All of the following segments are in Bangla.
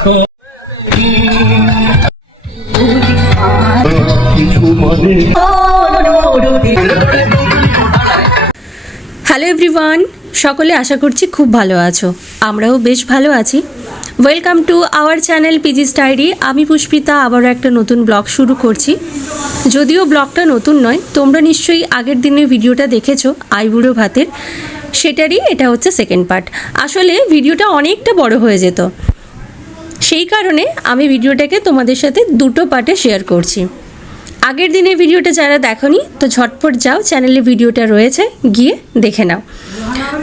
হ্যালো এভরিওয়ান, সকলে আশা করছি খুব ভালো আছো। আমরাও বেশ ভালো আছি। Welcome to our channel piggies diary. আমি পুষ্পিতা আবারও একটা নতুন ব্লগ শুরু করছি। যদিও ব্লগটা নতুন নয়, তোমরা নিশ্চয়ই আগের দিনের ভিডিওটা দেখেছো আইবুড়ো ভাতের, সেটারই এটা হচ্ছে সেকেন্ড পার্ট। আসলে ভিডিওটা অনেকটা বড় হয়ে যেত, সেই কারণে আমি ভিডিওটাকে তোমাদের সাথে দুটো পার্টে শেয়ার করছি। আগের দিনের ভিডিওটা যারা দেখোনি তো ঝটপট যাও, চ্যানেলে ভিডিওটা রয়েছে, গিয়ে দেখে নাও।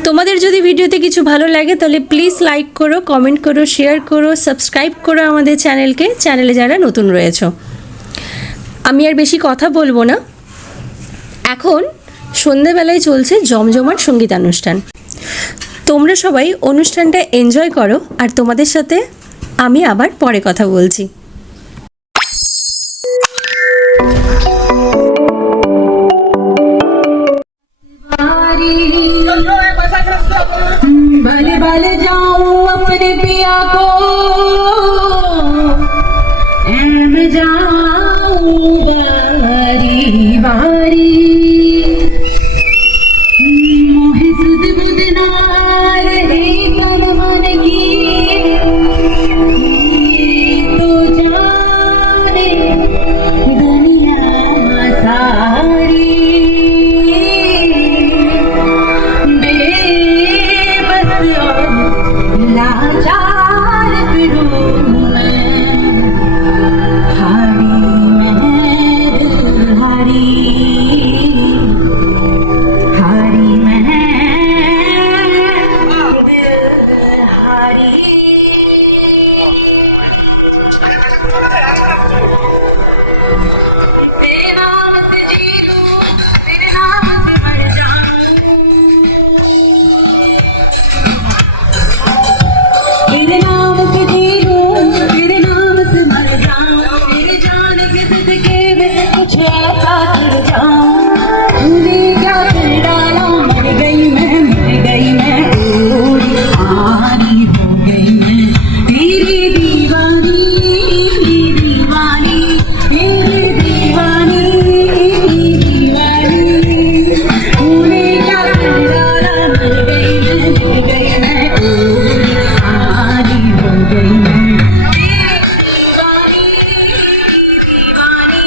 তোমাদের যদি ভিডিওতে কিছু ভালো লাগে তাহলে প্লিজ লাইক করো, কমেন্ট করো, শেয়ার করো, সাবস্ক্রাইব করো আমাদের চ্যানেলে যারা নতুন রয়েছো। আমি আর বেশি কথা বলবো না। এখন সন্ধেবেলায় চলছে জমজমাট সঙ্গীতানুষ্ঠান। তোমরা সবাই অনুষ্ঠানটা এনজয় করো, আর তোমাদের সাথে আমি আবার পরে কথা বলছি। भले भले जाऊं अपने पिया को मैं जाऊं बारी बारी मोहे सुध बुध ना रहे तन मन की तो जाने दुनिया सारी लाचार फिरूं मैं हारी महर हारी हारी महर हारी तेरे नाम से जी लूं, तेरे नाम से मर जाऊं, तेरे नाम से जी लूं, तेरे नाम से मर जाऊं, तेरे जान के सदके में कुछ ऐसा कर जाऊं। तूने क्या कर डाला, मर गई मैं आरी हो गई मैं तेरी दीवानी दीवानी तेरी दीवानी दीवानी। तूने क्या कर डाला, मर गई मैं आरी हो गई मैं तेरी दीवानी दीवानी आरी हो गई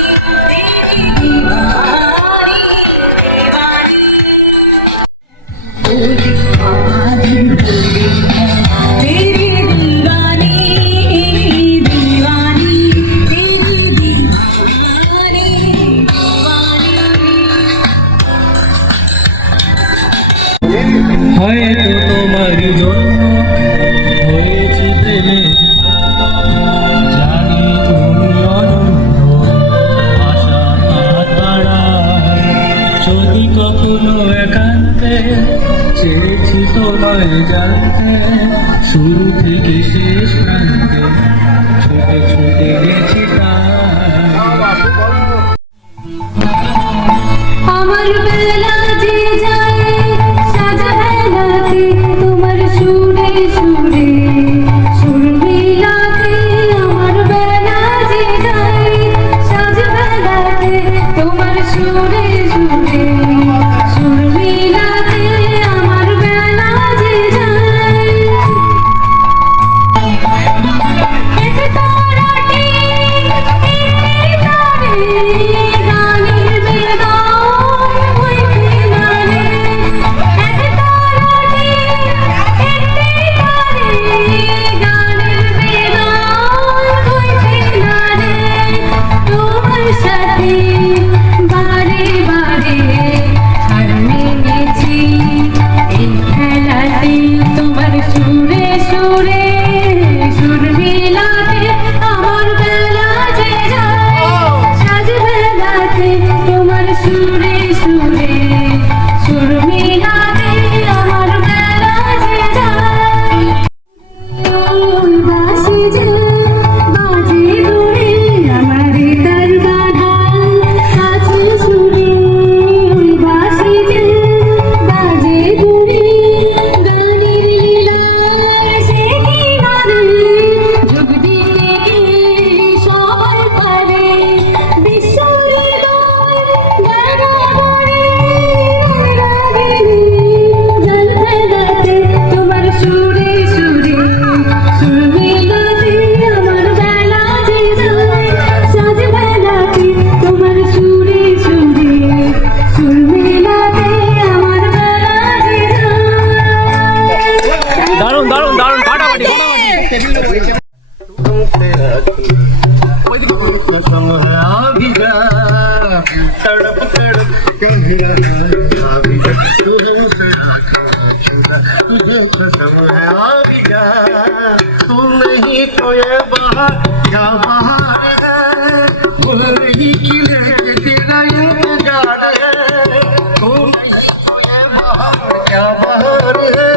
मैं तेरी दीवानी दीवानी तेरी दीवानी হয়তো তোমার জন্য হয়েছি প্রেমে, জানি তুমি অনন্ত আশা হাত বাড়ায়। যদি কখনো একান্তে চেয়েছি তোমায় জানতে, শুরু থেকে শেষ প্রান্তে ছুটে ছুটে গেছি তাই। আমার বেলা যে যায় সাজা বেলাতে তোমার সুরে সুরে সুর মিলাতে। আমার বেলা যে যায় সাজা বেলাতে তোমার সুরে সুরে সুর মিলাতে। আমার বেলা যে যায় এক তারাটি গানের বেদন হয়ে নারে। এক তারাটি तो ये बहार क्या बहार है, वो नहीं खिले के तेरा इंतजार है, तो नहीं तो ये बहार क्या बहार है,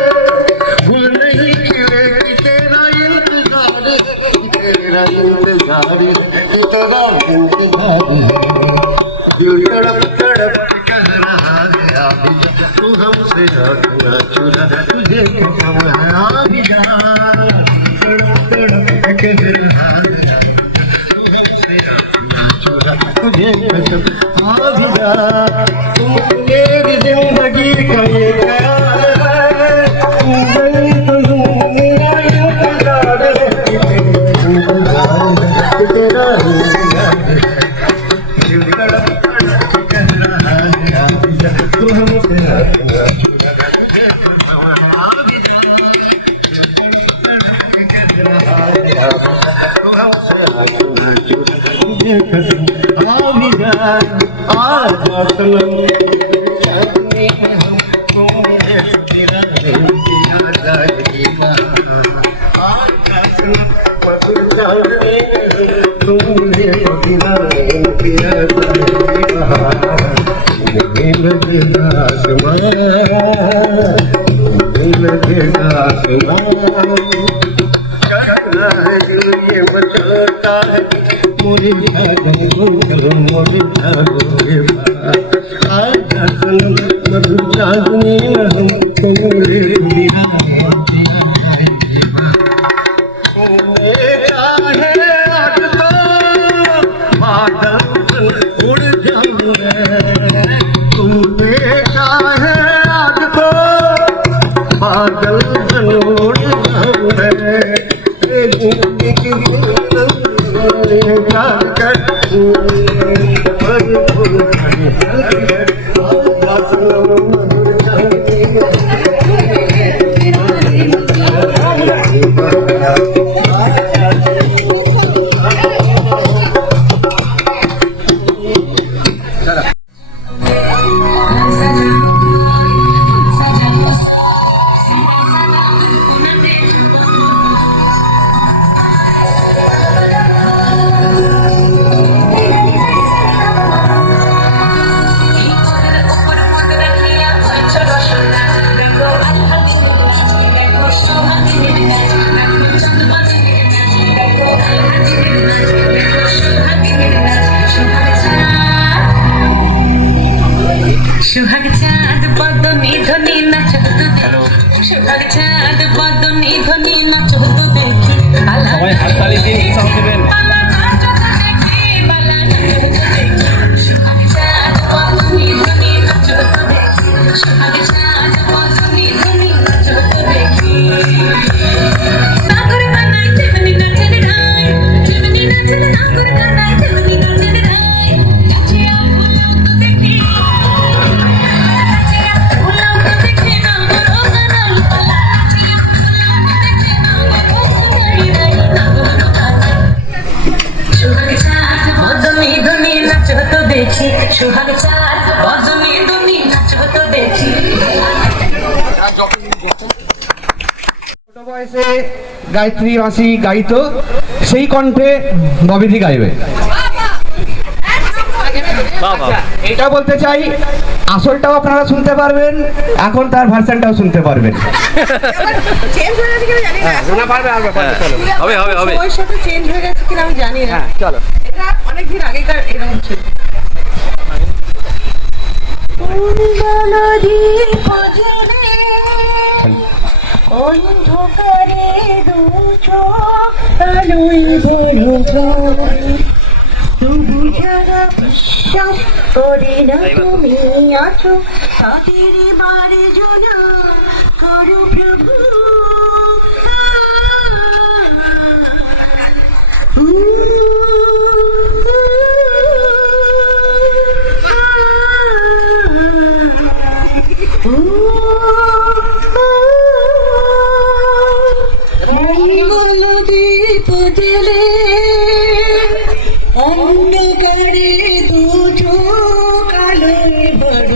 वो नहीं खिले के तेरा इंतजार है, तेरा इंतजार है, तेरा इंतजार है। दिल तड़प तड़प कह रहा है आबी जा, तू हमसे अपना चुरा, तुझे कसम है आबी जा, तड़प तड़प कह रहा है तू हमसे अपना चुरा, तुझे कसम आबी जा। तुम मेरी जिंदगी का ये ख्याल है, तू नहीं तो यूं मेरा इंतजार है, तेरा इंतजार है, तेरा इंतजार है। दिल तड़प तड़प कह रहा है आबी जा, तू हमसे अपना चुरा, तुझे कसम है आबी जा। दिल तड़प तड़प कह रहा है आबी जा, तू हमसे अपना चुरा, तुझे कसम आबी जा। आजा सनम चांदनी में हम तुमने तेरा दिल किया जाएगा, आजा सनम मधुर चांदनी में हम तुमने तेरा दिल किया जाएगा, नील तेरा आसमान, नील तेरा आसमान, चलना है दिल ये मचलता है, मोरे भागन गुंजल मोरे भागन के पास, आजा सनम मधुर चांदनी में हम तुमने तेरा दिल किया जाएगा। तुमने चाहे आज तो बादल बन उड़ जाऊं मैं, तुमने चाहे आज तो बादल बन उड़ जाऊं मैं, ये जिंदगी की ज़िंदगी जाकर पर भूल जाए, आजा सनम मधुर चांदनी में सुहाग चाँद बदनी धनी नाचो तो देखी, सुहाग चाँद बदनी धनी नाचो तो देखी, बाला সবাই হাততালি দিয়ে উৎসাহ দেবেন। बाला नाचो तो देखी, बाला नाचो तो देखी, सुहाग चाँद बदनी धनी नाचो तो देखी, सुहाग चाँद बदनी धनी नाचो तो देखी। नागुर कानाई तेमनी नाचे रे गाय, तेमनी नाचे रे नागुर कानाई तेमनी नाचे रे गाय, नाचिया फूलों को देखी, नाचिया फूलों को देखी ना मरो गनल पाला, नाचिया फूलों को देखी ना मरो गनल पाला। सुहाग चाँद बदनी धनी नाचो तो देखी, सुहाग चाँद बदनी धनी नाचो तो देखी। ছোট বয়সে গায়ত্রী মাসি গাইতো, সেই কণ্ঠে ববিদি গাইবে। আচ্ছা, এটা বলতে চাই, আসলটাও আপনারা শুনতে পারবেন, এখন তার ভার্সনটাও শুনতে পারবেন। চেঞ্জ হয়ে গেছে কিনা জানি না, শোনা পারবে আর ব্যাপার চলো। হবে হবে হবে। সময়ের সাথে চেঞ্জ হয়ে গেছে কিনা আমি জানি না। হ্যাঁ চলো। এটা অনেক দিন আগেকার এরকম ছিল। অন্ধকারে দু চোখ আলোয় ভরে যায়, তবু যারা বিশ্বাস করে না তুমি আছো, তাদের বারে জনা করো প্রভু। দীপ জেলে অন্ধকারে দু চোখ আলোয় বড়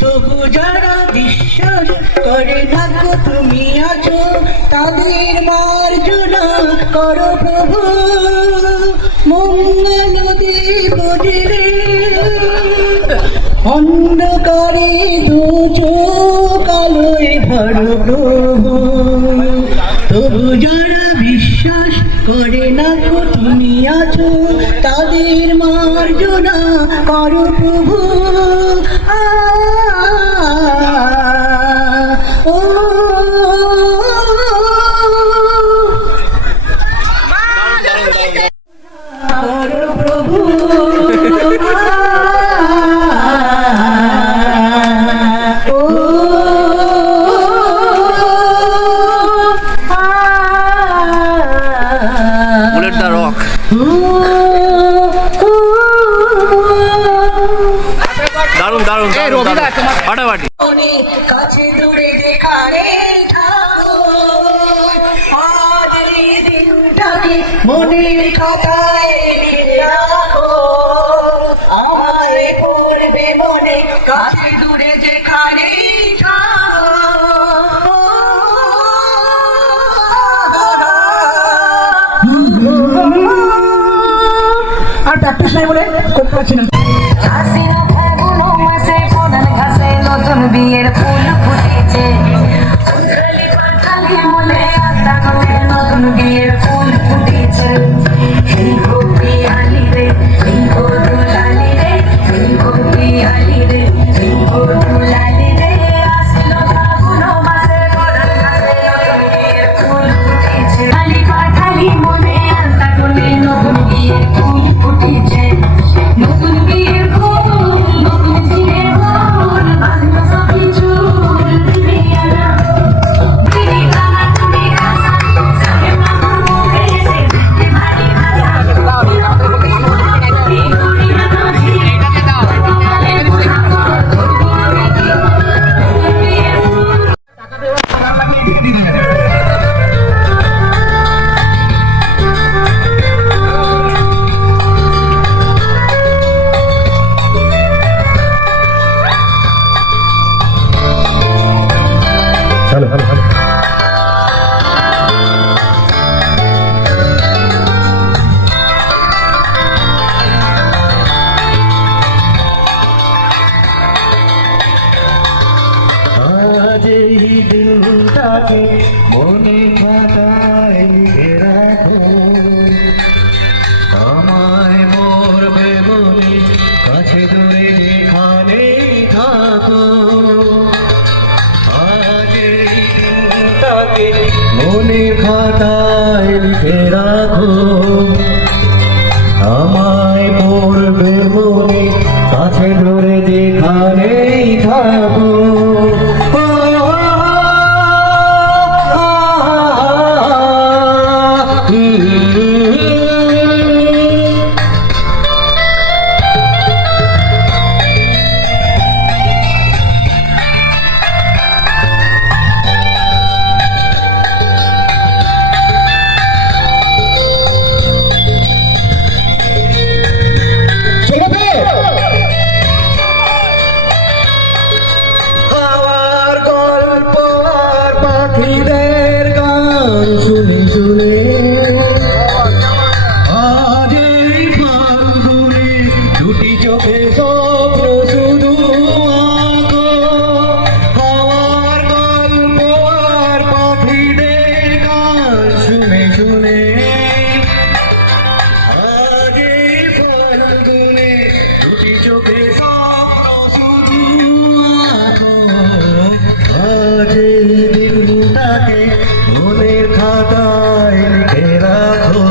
তবু যারা বিশ্বাস করে না গো তুমি আছো, তাদের কর প্রভু মঙ্গল দেব দিলে অন্ধকারে দু চোখ আলোয় ভরো প্রভু তবু যারা বিশ্বাস করে না গো তুমি আছো তাদের মার্জনা করো প্রভু ও করো প্রভু বুলেট দা রক। দারুণ দারুণ দারুণ দারুণ। ফাটাফাটি। অনেক কাছে দূরে যেখানে আজ এই দিনটাকে মনের খাতায় লিখে রাখো আমায় পড়বে মনে কাছে দূরে যেখানে আর প্র্যাকটিস নাই বলে করতে পারছি না নতুন বিয়ের ফুল ফুটেছে মনে নতুন বিয়ের ফুল ফুটেছে এই গোপী আলি রে এই গোদুলালি রে এই গোপী আলি রে এই গোদুলালি রে আসলো ফাগুন মাসে পরাণ ঘাসে নতুন বিয়ের ফুল ফুটেছে আলি পাঠালি মনে আলতা কোলে নতুন বিয়ের ফুল ফুটেছে নতুন বিয়ের ফুল নতুন বিয়ের ফুল বাঁধলো সবই চুল দিবি আনা দিবি কানা তুমি কাসা সবে মাথা মুখে এসে দেখতে ভারী ভাষা এই গুড়ি না মাঝি এটাকে দাও বিয়ের ফুল হ্যালো হ্যালো হ্যালো আজ এই দিনটাকে মনে খাতায় লিখে রাখো আমায় মরবে বলে কাছে দূরে যেখানে থাকো আজ এই দিনটাকে মনে খাতায় লিখে রাখো আমায় পড়বে মনে কাছে ধরে যেখানেই থাকো আমার গল্প আর পাখিদের গান শুনে শুনে আজ এই ফাল্গুনে দুটি চোখে স্বপ্ন শুধু আঁকো আমার গল্প আর পাখিদের গান শুনে শুনে আজ এই ফাল্গুনে দুটি চোখে স্বপ্ন শুধু আজ এই দিনটাকে মনের খাতায় লিখে রাখো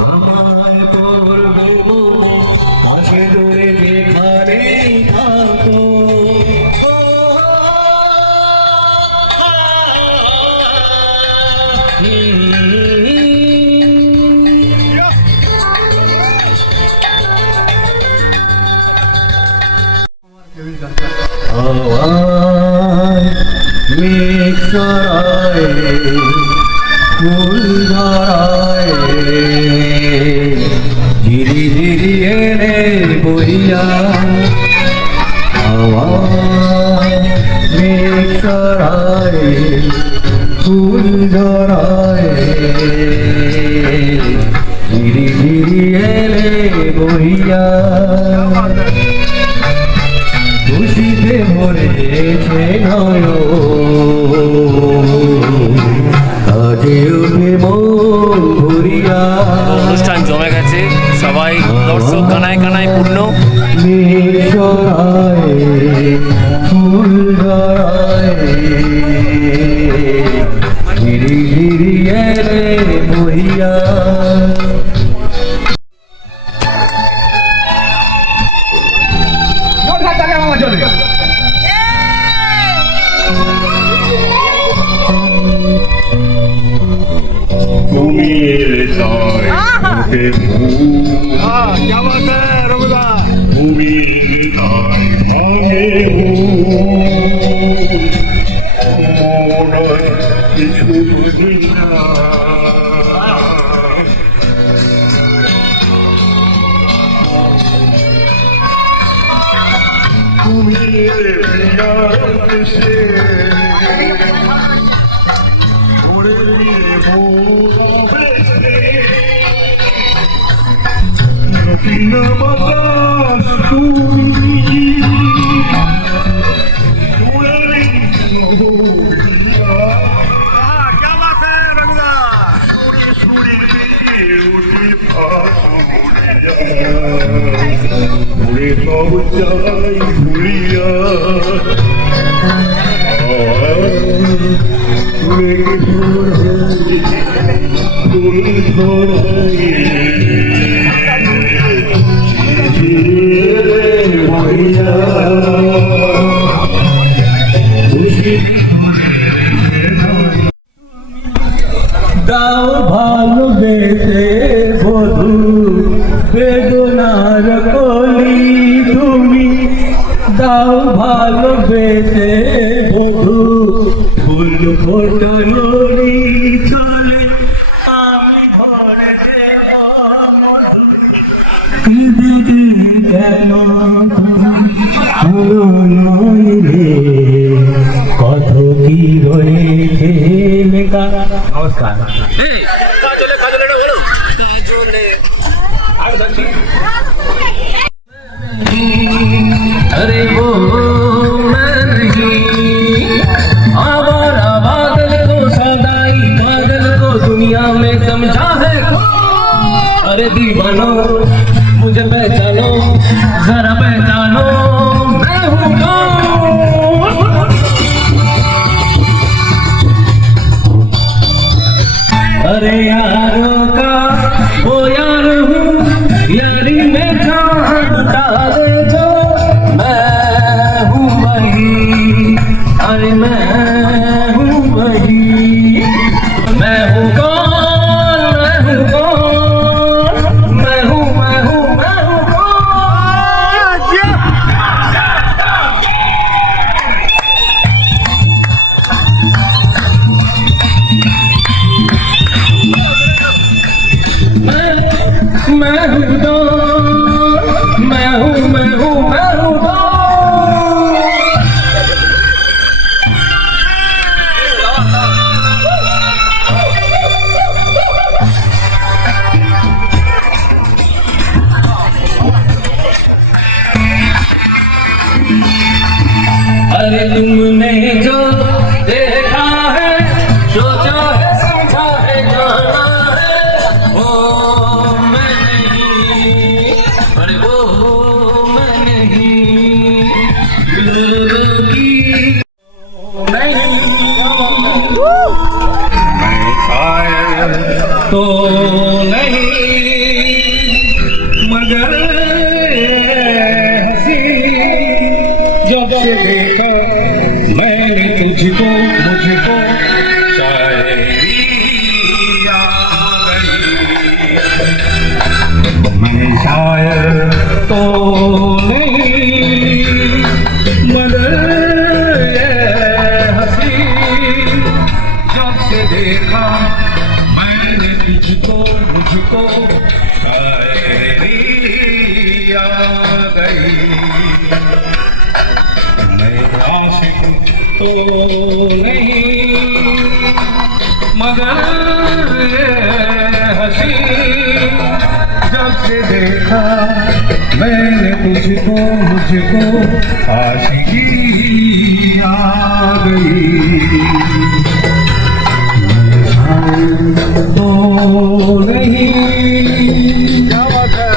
আমায় পড়বে মনে পাশে দূরে যেখানেই থাকো আওয়াজ মেঘ চড়ায় ফুল ধরায় ঝিরি ঝিরি এনে বইয়া আওয়াজ মেঘ চড়ায় ফুল ধরায় ভরিয়া খুশিতে ভরেছে নয়ন আজে উঠে মন ভরিয়া অনুষ্ঠান জমে গেছে, সবাই দর্শক কানায় কানায় পূর্ণ। মেঘরায় ফুল ধরায় ধীরে ধীরে এলে বহিয়া তুমি এলে তাই মুখে তুমি তাই ভাঙে কিছু বুঝি না তুমি এলে প্রিয়ার দেশে উড়ে দিয়ে মোড়ে নতুন বাতাস তুমি উড়ে সুরে সুরে দিয়ে উঠে উড়ে সব চাই ভুলিয়া দাও ভালোবেসে বধু বেদনার কলি তুমি দাও ভালোবেসে বধু ফুল ফোটানোরি চলে আমি ঘরে কেন রে কত কি রয়েছে নমস্কার अरे वो मैं नहीं आवारा बादल को सदाई बादल को दुनिया में समझा है अरे दीवानो मुझे पहचानो जरा पहचानो मैं हूँ कौन अरे यारों का वो यार हूँ यारी में जान डाले जो मैं हूँ वही अरे मैं हूँ वही मैं हूँ कौन मैं हूँ कौन मैं हूँ मैं हूँ मैं हूँ कौन मैं हूँ कौन मैं हूँ मैं हूँ मैं हूँ कौन अरे तुमने जो देखा है सोचा है समझा है जाना है वो मैं नहीं अरे वो मैं नहीं दिल की नहीं मैं शायद तो नहीं मगर हंसी जब से देखा मैंने तुझको मुझको शायरी आ गई मैं शायद तो नहीं मगर ये हंसी जब से देखा मैंने तुझको मुझको शायरी आ गई मैं आशिक तो नहीं मगर ये हंसी जब से देखा मैंने तुझको मुझको आशिकी आ गई तो नहीं क्या बात है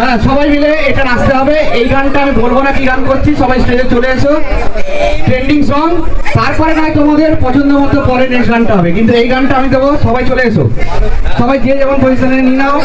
হ্যাঁ, সবাই মিলে এটা নাচতে হবে। এই গানটা আমি বলবো না কি গান করছি, সবাই স্টেজে চলে এসো। ট্রেন্ডিং সং, তারপরে নয় তোমাদের পছন্দ মতো পরে নেক্সট গানটা হবে, কিন্তু এই গানটা আমি দেবো। সবাই চলে এসো, সবাই যে যেমন পজিশনে নিয়ে নাও।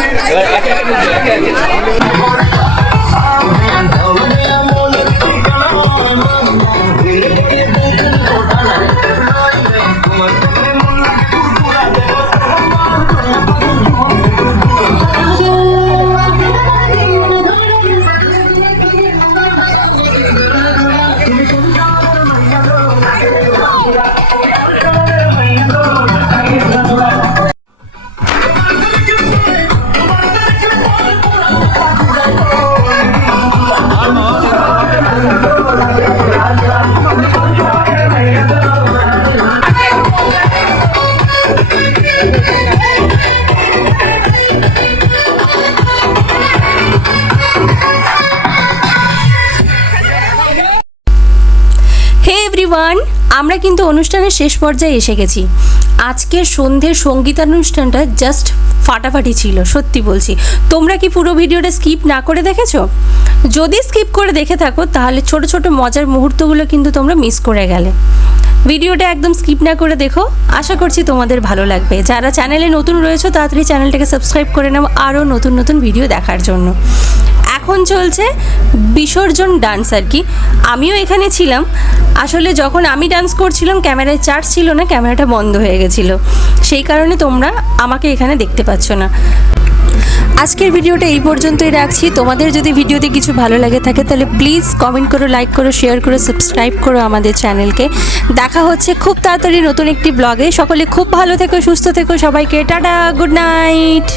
আমরা কিন্তু অনুষ্ঠানের শেষ পর্যায়ে এসে গেছি। আজকের সন্ধ্যের সঙ্গীতানুষ্ঠানটা জাস্ট ফাটাফাটি ছিল, সত্যি বলছি। তোমরা কি পুরো ভিডিওটা স্কিপ না করে দেখেছো? যদি স্কিপ করে দেখে থাকো তাহলে ছোট ছোট মজার মুহূর্তগুলো কিন্তু তোমরা মিস করে গেলে। ভিডিওটা একদম স্কিপ না করে দেখো, আশা করছি তোমাদের ভালো লাগবে। যারা চ্যানেলে নতুন রয়েছে তাড়াতাড়ি চ্যানেলটাকে সাবস্ক্রাইব করে নাও আরও নতুন নতুন ভিডিও দেখার জন্য। এখন চলছে বিসর্জন ডান্স আর কি। আমিও এখানে ছিলাম। আসলে যখন আমি ডান্স করছিলাম ক্যামেরায় চার্জ ছিল না, ক্যামেরাটা বন্ধ হয়ে গেছিলো, সেই কারণে তোমরা আমাকে এখানে দেখতে পাচ্ছ না। আজকের ভিডিওটা এই পর্যন্তই রাখছি। তোমাদের যদি ভিডিওতে কিছু ভালো লাগে থাকে তাহলে প্লিজ কমেন্ট করো, লাইক করো, শেয়ার করো, সাবস্ক্রাইব করো আমাদের চ্যানেলকে। দেখা হচ্ছে খুব তাড়াতাড়ি নতুন একটি ব্লগে। সকলে খুব ভালো থেকো, সুস্থ থেকো, সবাইকে টাটা, গুড নাইট।